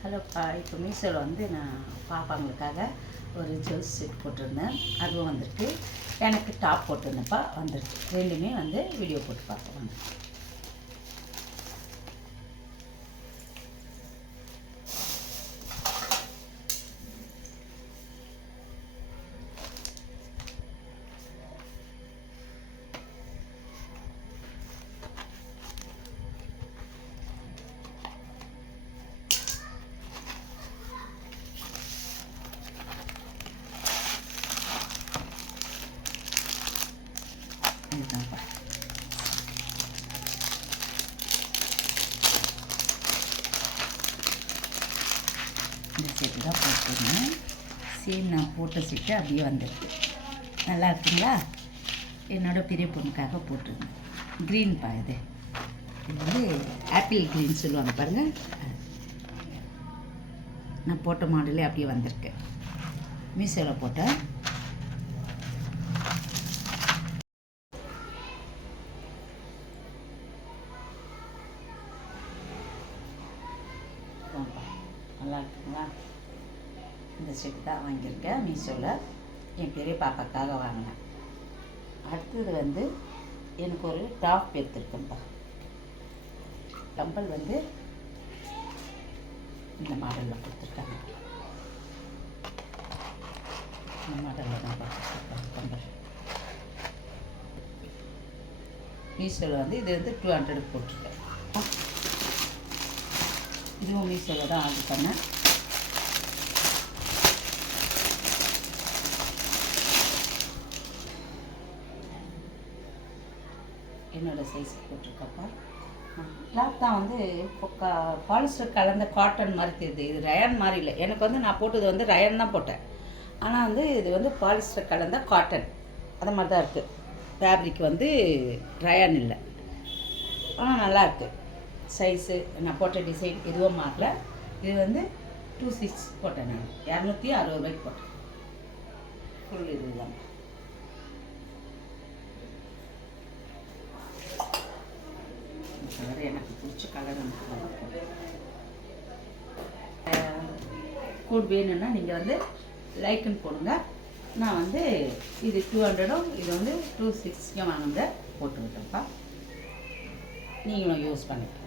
ஹலோப்பா, இப்போ மீஷோவில் வந்து நான் பாப்பாங்களுக்காக ஒரு ஜுவல்ஸ் செட் போட்டிருந்தேன். அதுவும் வந்துருக்கு. எனக்கு டாப் போட்டிருந்தேன்ப்பா, வந்துருக்கு. ரெண்டுமே வந்து வீடியோ போட்டு பார்க்கலாம். இதுதான்ப்பா. இந்த செட்டு தான் போட்டிருந்தேன். சேம் நான் போட்ட செட்டு அப்படியே வந்துருக்கு. நல்லா இருக்குங்களா? என்னோடய பெரிய பொண்ணுக்காக போட்டிருந்தேன். க்ரீன்ப்பா இது. இது வந்து ஆப்பிள் க்ரீன் சொல்லுவாங்க பாருங்கள். நான் போட்ட மாடலே அப்படியே வந்திருக்கு. மீஷோவில் போட்டேன். நல்லா இருக்குங்களா? இந்த செட்டு தான் வாங்கியிருக்கேன் மீஷோவில். என் பெரிய பாப்பாக்காக வாங்கினேன். அடுத்தது வந்து எனக்கு ஒரு டாப் எடுத்துருக்கேன்ப்பா. கம்பல் வந்து இந்த மாடலில் கொடுத்துருக்காங்க. இந்த மாடலில் தான் பார்த்துருக்கேன் கம்பல். மீஷோவில் வந்து இது வந்து 200 போட்டிருக்கேன். இதுவும் மீஷோவில் தான் ஆர்டர் பண்ணேன். என்னோடய சைஸ் போட்டிருக்கப்பா. கிளாத் தான் வந்து பாலிஸ்டர் கலந்த காட்டன் மாதிரி தெரியுது. இது ரயான் மாதிரி இல்லை. எனக்கு வந்து நான் போட்டது வந்து ரயான் தான் போட்டேன். ஆனால் வந்து இது வந்து பாலிஸ்டர் கலந்த காட்டன் அது மாதிரி தான் இருக்குது. ஃபேப்ரிக் வந்து ரயான் இல்லை. ஆனால் நல்லாயிருக்கு. சைஸு நான் போட்ட டிசைன் எதுவும் மாறல. இது வந்து 26 போட்டேன். நான் 260 ரூபாய்க்கு போட்டேன். ஃபுல் இது தான். கலர் எனக்கு பிடிச்ச கலர் கோட் வேணும்னா நீங்கள் வந்து லைக்குன்னு போடுங்க. நான் வந்து இது 200ம் இது வந்து 260 வாங்கினத போட்டு விட்டேன்ப்பா. நீங்களும் யூஸ் பண்ணிக்கலாம்.